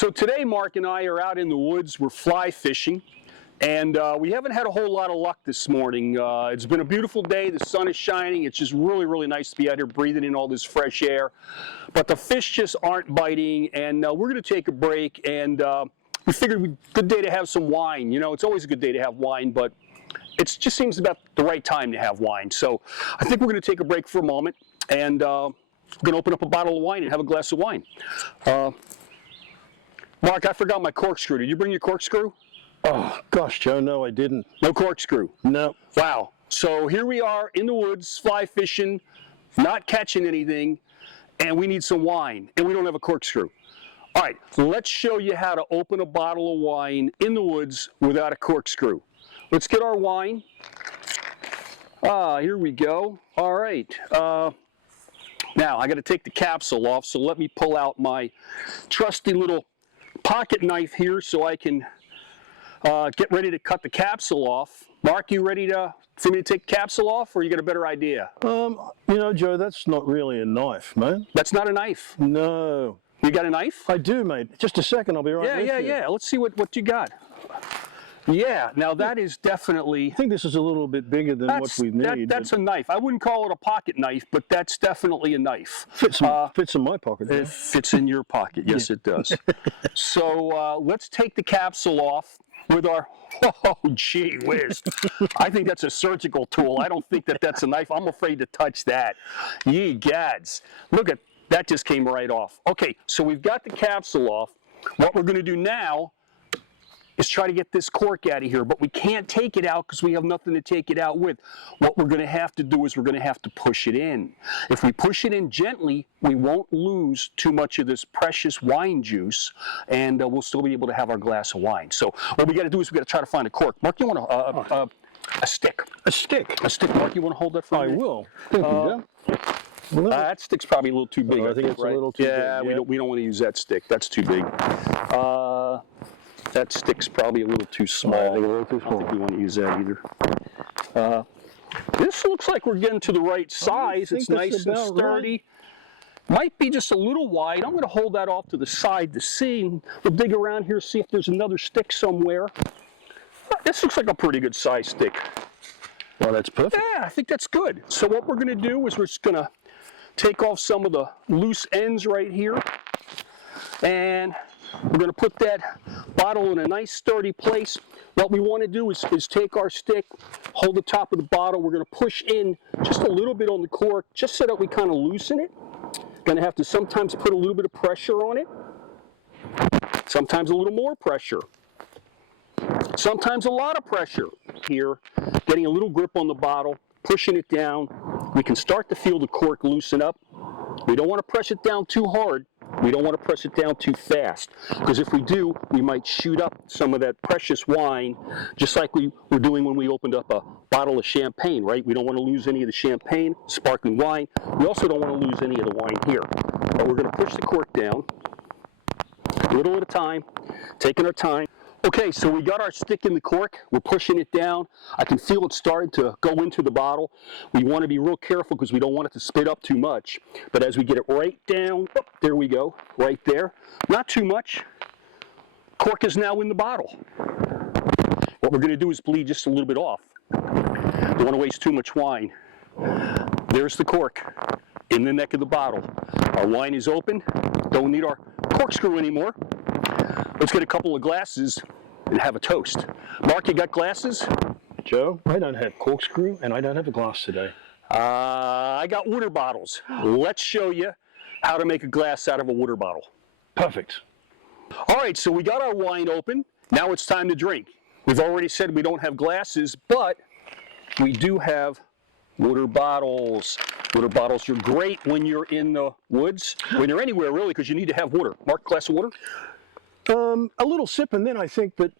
So today Mark and I are out in the woods, we're fly fishing, and we haven't had a whole lot of luck this morning. It's been a beautiful day, the sun is shining, it's just really, really nice to be out here breathing in all this fresh air. But the fish just aren't biting, and we're going to take a break, and we figured good day to have some wine. You know, it's always a good day to have wine, but it just seems about the right time to have wine. So I think we're going to take a break for a moment, and we're going to open up a bottle of wine and have a glass of wine. Mark, I forgot my corkscrew. Did you bring your corkscrew? Oh, gosh, Joe, no, I didn't. No corkscrew? No. Wow. So here we are in the woods, fly fishing, not catching anything, and we need some wine, and we don't have a corkscrew. All right, let's show you how to open a bottle of wine in the woods without a corkscrew. Let's get our wine. Here we go. All right. Now, I got to take the capsule off, so let me pull out my trusty little pocket knife here so I can get ready to cut the capsule off. Mark, you ready for me to take the capsule off, or you got a better idea? You know, Joe, that's not really a knife, man. That's not a knife? No. You got a knife? I do, mate. Just a second, I'll be right with you. Yeah. Let's see what you got. Yeah, now that is definitely... I think this is a little bit bigger than what we need. That's a knife. I wouldn't call it a pocket knife, but that's definitely a knife. Fits in my pocket. It fits in your pocket. Yes, it does. So let's take the capsule off with our... Oh, gee whiz. I think that's a surgical tool. I don't think that's a knife. I'm afraid to touch that. Ye gads. Look at that, just came right off. Okay, so we've got the capsule off. What we're going to do now is try to get this cork out of here, but we can't take it out because we have nothing to take it out with. What we're going to have to do is we're going to have to push it in. If we push it in gently, we won't lose too much of this precious wine juice, and we'll still be able to have our glass of wine. So what we got to do is we got to try to find a cork. Mark, you want a stick? A stick? A stick. Mark, you want to hold that for me? I will. Thank you, Joe. That stick's probably a little too big. I think it's right? A little too big. Yeah, we don't want to use that stick. That's too big. That stick's probably a little too small. I think a little too small. I don't think we want to use that either. This looks like we're getting to the right size. It's nice and sturdy. Right. Might be just a little wide. I'm going to hold that off to the side to see. We'll dig around here, see if there's another stick somewhere. This looks like a pretty good size stick. Well, that's perfect. Yeah, I think that's good. So what we're going to do is we're just going to take off some of the loose ends right here. And we're going to put that bottle in a nice sturdy place. What we want to do is take our stick, hold the top of the bottle. We're going to push in just a little bit on the cork, just so that we kind of loosen it. Going to have to sometimes put a little bit of pressure on it. Sometimes a little more pressure. Sometimes a lot of pressure. Here, getting a little grip on the bottle, pushing it down. We can start to feel the cork loosen up. We don't want to press it down too hard. We don't want to press it down too fast, because if we do, we might shoot up some of that precious wine, just like we were doing when we opened up a bottle of champagne, right? We don't want to lose any of the champagne, sparkling wine. We also don't want to lose any of the wine here. But we're going to push the cork down, a little at a time, taking our time. Okay, so we got our stick in the cork. We're pushing it down. I can feel it starting to go into the bottle. We want to be real careful because we don't want it to spit up too much. But as we get it right down, oh, there we go, right there. Not too much. Cork is now in the bottle. What we're going to do is bleed just a little bit off. Don't want to waste too much wine. There's the cork in the neck of the bottle. Our wine is open. Don't need our corkscrew anymore. Let's get a couple of glasses and have a toast. Mark, you got glasses? Joe, I don't have corkscrew and I don't have a glass today. I got water bottles. Let's show you how to make a glass out of a water bottle. Perfect. All right, so we got our wine open. Now it's time to drink. We've already said we don't have glasses, but we do have water bottles. Water bottles are great when you're in the woods, when you're anywhere really, because you need to have water. Mark, glass of water? A little sip, and then I think that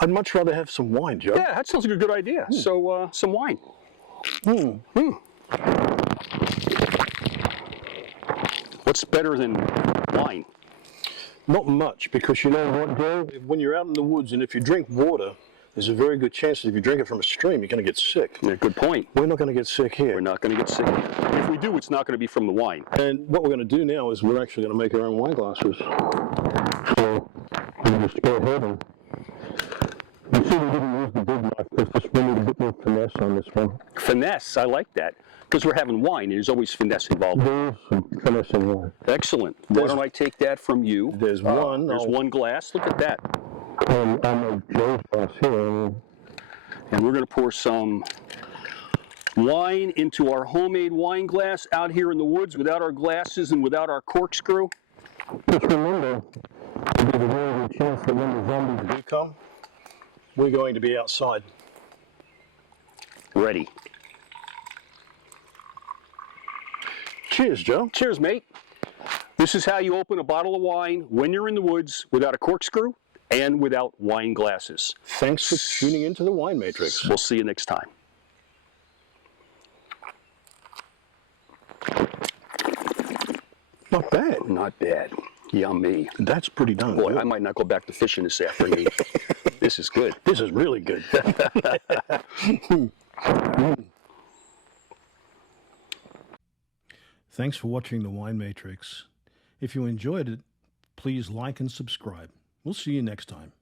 I'd much rather have some wine, Joe. Yeah, that sounds like a good idea. So, some wine. What's better than wine? Not much, because you know what, Joe? When you're out in the woods, and if you drink water, there's a very good chance that if you drink it from a stream, you're going to get sick. Yeah, good point. We're not going to get sick here. We're not going to get sick here. If we do, it's not going to be from the wine. And what we're going to do now is we're actually going to make our own wine glasses. So You just go ahead and you see we didn't use the big knife because we need a bit more finesse on this one. Finesse, I like that. Because we're having wine, and there's always finesse involved. There's some finesse in there. Excellent. Why don't I take that from you? There's one. There's one glass. Look at that. I'm a Joe's glass here. And we're going to pour some wine into our homemade wine glass out here in the woods without our glasses and without our corkscrew. Just remember, there's a very good chance that when the zombies do come, we're going to be outside. Ready. Cheers, Joe. Cheers, mate. This is how you open a bottle of wine when you're in the woods without a corkscrew and without wine glasses. Thanks for tuning into the Wine Matrix. We'll see you next time. Not bad. Not bad. Yummy. That's pretty darn Boy, good. I might not go back to fishing this afternoon. This is good. This is really good. Thanks for watching The Wine Matrix. If you enjoyed it, please like and subscribe. We'll see you next time.